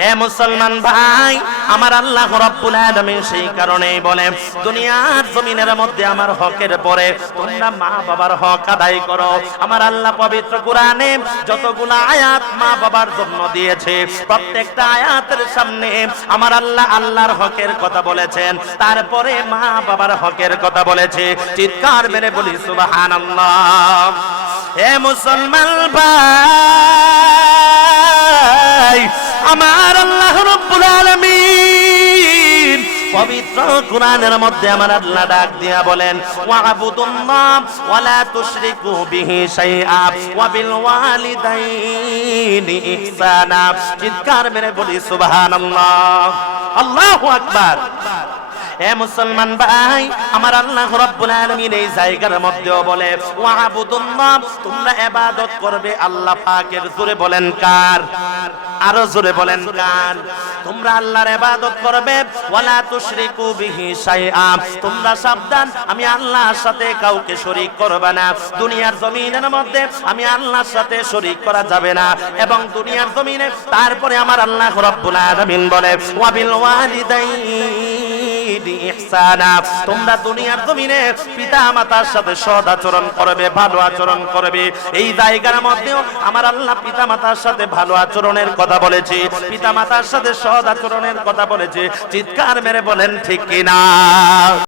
হে মুসলমান ভাই, আমার আল্লাহ রাব্বুল আলামিন সেই কারণেই বলে দুনিয়ার জমিনের মধ্যে আমার হকের পরে তোমরা মা বাবার হক আদায় করো। আমার আল্লাহ পবিত্র কোরআনে যতগুলো আয়াত মা বাবার জন্য দিয়েছে, প্রত্যেকটা আয়াতের সামনে আমার আল্লাহ আল্লাহর হকের কথা বলেছেন, তারপরে মা বাবার হকের কথা বলেছে। চিৎকার মেরে বলি সুবহানাল্লাহ। হে মুসলমান ভাই, আমার আল্লাহ রাব্বুল আলামিন পবিত্র কোরআনের মধ্যে আমার আল্লাহ ডাক দিয়া বলেন ওয়াবুদুল্লাহ ওয়ালা তুশরিকু বিহি শাইআ ওয়া বিল ওয়ালিদাইনি ইহসানা। চিৎকার মেরে বলি সুবহানাল্লাহ, আল্লাহু আকবার। হে মুসলমান ভাই, আমার আল্লাহ রাব্বুল আলামিন এই জায়গার মধ্যেও বলে ওয়াবুদুল্লাহ, তোমরা ইবাদত করবে আল্লাহ পাকের। জোরে বলেন কার? আরো জোরে বলেন কার? তোমরা আল্লাহর ইবাদত করবে। ওয়ালা তুশরিকু বিহি শাইআ, তোমরা সাবধান, আমি আল্লাহর সাথে কাউকে শরীক করবে না। দুনিয়ার জমিনের মধ্যে আমি আল্লাহর সাথে শরীক করা যাবে না। এবং দুনিয়ার জমিনে তারপরে আমার আল্লাহ রাব্বুল আলামিন বলে ওয়া বিল ওয়ালিদাইনি ইহসানা, তোমরা দুনিয়ার জমিনে পিতা মাতার সাথে সৎ আচরণ করবে, ভালো আচরণ করবে। এই জায়গার মধ্যেও আমার আল্লাহ পিতা মাতার সাথে ভালো আচরণের কথা বলেছে, পিতা মাতার সাথে সৎ আচরণের কথা বলেছে। চিৎকার মেরে বলেন ঠিক কিনা?